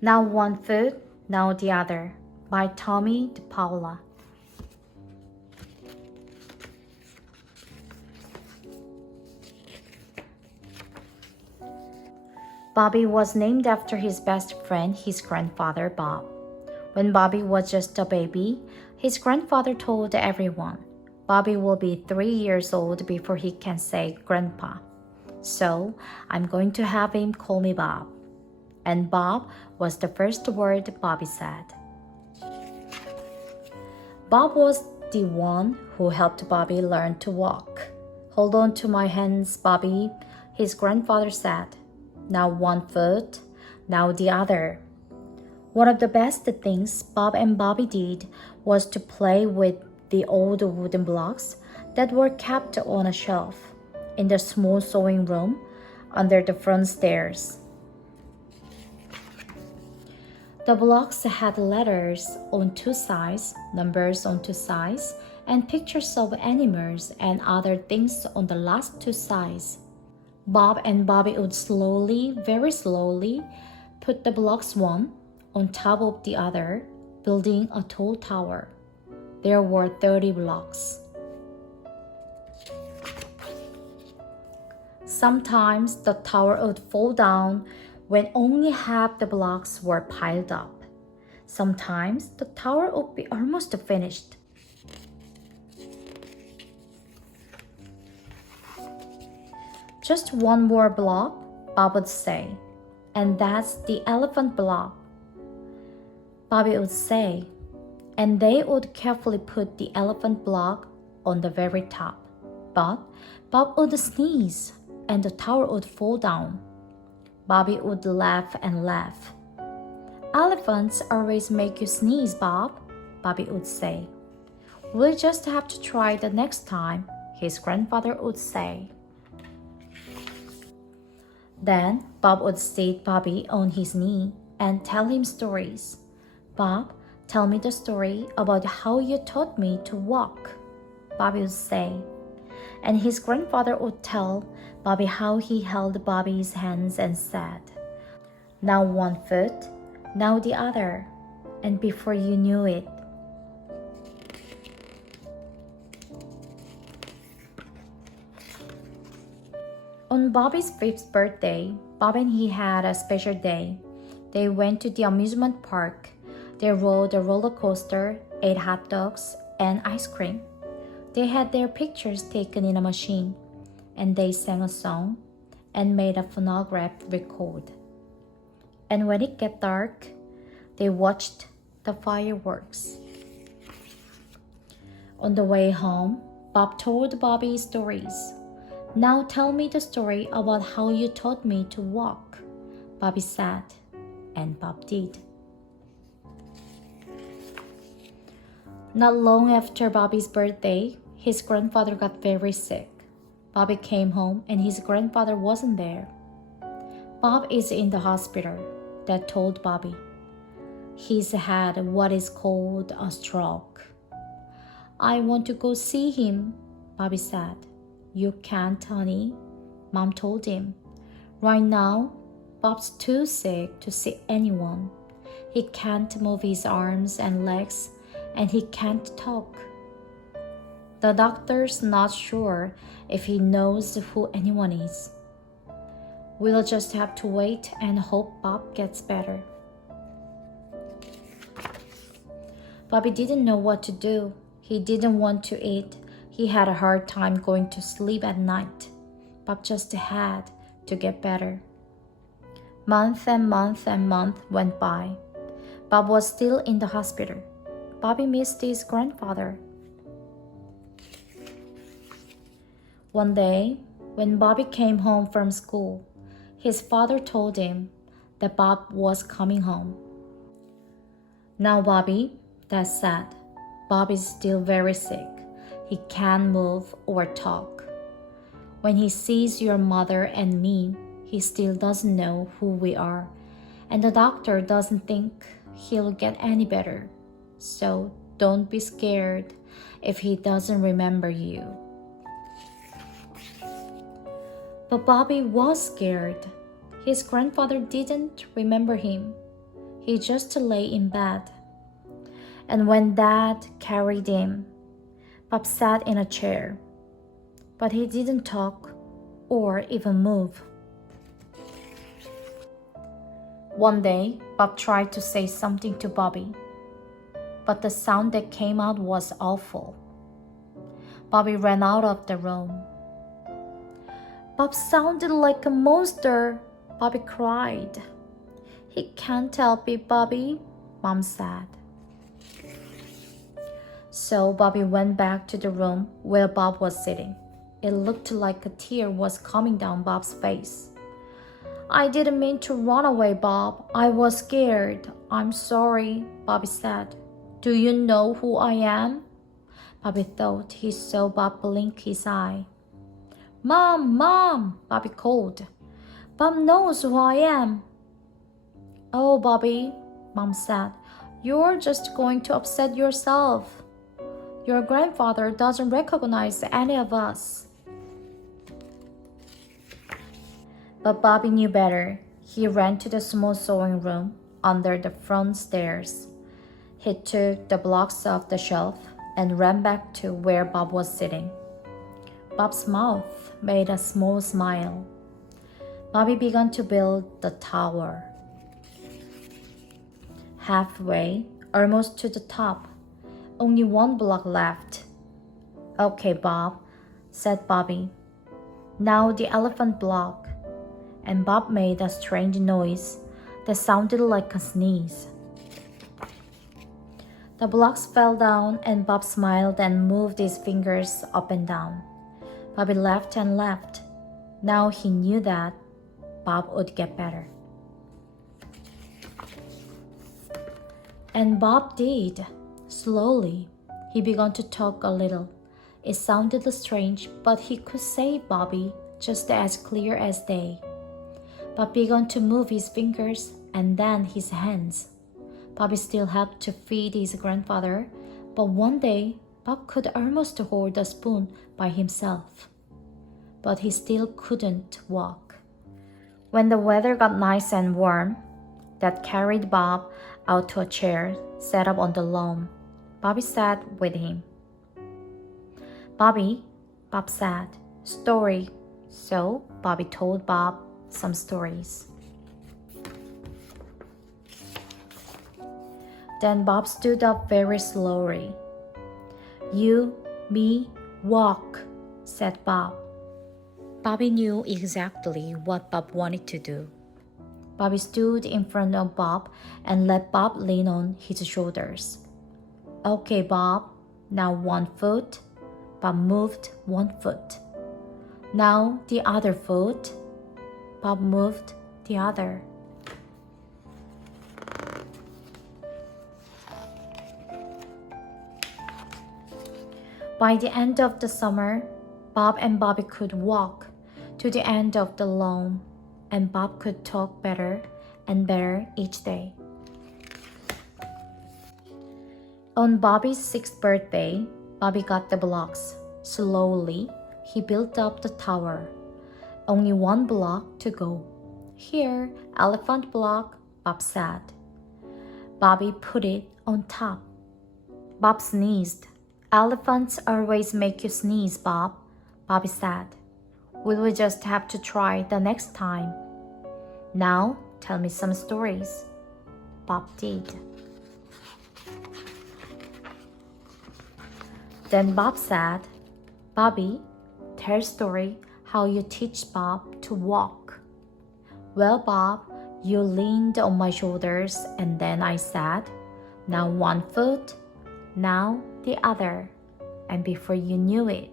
Now one foot, now the other, by Tomie, dePaola. Bobby was named after his best friend, his grandfather, Bob. When Bobby was just a baby, his grandfather told everyone, Bobby will be 3 years old before he can say grandpa. So I'm going to have him call me Bob. And Bob was the first word Bobby said. Bob was the one who helped Bobby learn to walk. Hold on to my hands, Bobby, his grandfather said. Now one foot, now the other. One of the best things Bob and Bobby did was to play with the old wooden blocks that were kept on a shelf in the small sewing room under the front stairs. The blocks had letters on 2 sides, numbers on 2 sides, and pictures of animals and other things on the last 2 sides. Bob and Bobby would slowly, very slowly, put the blocks one on top of the other, building a tall tower. There were 30 blocks. Sometimes the tower would fall down when only half the blocks were piled up. Sometimes the tower would be almost finished. Just one more block, Bob would say, and that's the elephant block. Bobby would say, and they would carefully put the elephant block on the very top. But Bob would sneeze, and the tower would fall down. Bobby would laugh and laugh. Elephants always make you sneeze, Bob, Bobby would say. We'll just have to try the next time, his grandfather would say. Then Bob would sit Bobby on his knee and tell him stories. Bob, tell me the story about how you taught me to walk, Bobby would say. And his grandfather would tell Bobby how he held Bobby's hands and said, now one foot, now the other, and before you knew it, on Bobby's 5th birthday, Bob and he had a special day. They went to the amusement park. They rode a roller coaster, ate hot dogs, and ice cream. They had their pictures taken in a machine, and they sang a song and made a phonograph record. And when it got dark, they watched the fireworks. On the way home, Bob told Bobby stories. Now tell me the story about how you taught me to walk, Bobby said, and Bob did. Not long after Bobby's birthday, his grandfather got very sick. Bobby came home and his grandfather wasn't there. Bob is in the hospital, Dad told Bobby. He's had what is called a stroke. I want to go see him, Bobby said. You can't, honey, Mom told him. Right now, Bob's too sick to see anyone. He can't move his arms and legs, and he can't talk. The doctor's not sure if he knows who anyone is. We'll just have to wait and hope Bob gets better. Bobby didn't know what to do. He didn't want to eat. He had a hard time going to sleep at night. Bob just had to get better. Month and month and month went by. Bob was still in the hospital. Bobby missed his grandfather. One day, when Bobby came home from school, his father told him that Bob was coming home. Now, Bobby, Dad said, Bob is still very sick. He can't move or talk. When he sees your mother and me, he still doesn't know who we are, and the doctor doesn't think he'll get any better. So don't be scared if he doesn't remember you. But Bobby was scared. His grandfather didn't remember him. He just lay in bed. And when Dad carried him, Bob sat in a chair. But he didn't talk or even move. One day, Bob tried to say something to Bobby, but the sound that came out was awful. Bobby ran out of the room. Bob sounded like a monster, Bobby cried. He can't help it, Bobby, Mom said. So Bobby went back to the room where Bob was sitting. It looked like a tear was coming down Bob's face. I didn't mean to run away, Bob. I was scared. I'm sorry, Bobby said. Do you know who I am? Bobby thought he saw Bob blink his eye. Mom, Mom, Bobby called. Bob knows who I am. Oh, Bobby, Mom said, you're just going to upset yourself. Your grandfather doesn't recognize any of us. But Bobby knew better. He ran to the small sewing room under the front stairs. He took the blocks off the shelf and ran back to where Bob was sitting. Bob's mouth made a small smile. Bobby began to build the tower. Halfway, almost to the top, only one block left. Okay, Bob, said Bobby. Now the elephant block. And Bob made a strange noise that sounded like a sneeze. The blocks fell down and Bob smiled and moved his fingers up and down. Bobby laughed and laughed. Now he knew that Bob would get better. And Bob did. Slowly, he began to talk a little. It sounded strange, but he could say Bobby just as clear as day. Bob began to move his fingers and then his hands. Bobby still helped to feed his grandfather, but one day Bob could almost hold a spoon by himself. But he still couldn't walk. When the weather got nice and warm, Dad carried Bob out to a chair set up on the lawn. Bobby sat with him. Bobby, Bob said, story. So Bobby told Bob some stories. Then Bob stood up very slowly. You, me, walk, said Bob. Bobby knew exactly what Bob wanted to do. Bobby stood in front of Bob and let Bob lean on his shoulders. Okay, Bob, now one foot. Bob moved one foot. Now the other foot. Bob moved the other. By the end of the summer, Bob and Bobby could walk to the end of the lawn, and Bob could talk better and better each day. On Bobby's 6th birthday, Bobby got the blocks. Slowly, he built up the tower. Only one block to go. Here, elephant block, Bob said. Bobby put it on top. Bob sneezed. Elephants always make you sneeze, Bob, Bobby said. Will we just have to try the next time? Now, tell me some stories. Bob did. Then Bob said, Bobby, tell a story how you teach Bob to walk. Well, Bob, you leaned on my shoulders and then I said, now one foot, now the other. And before you knew it,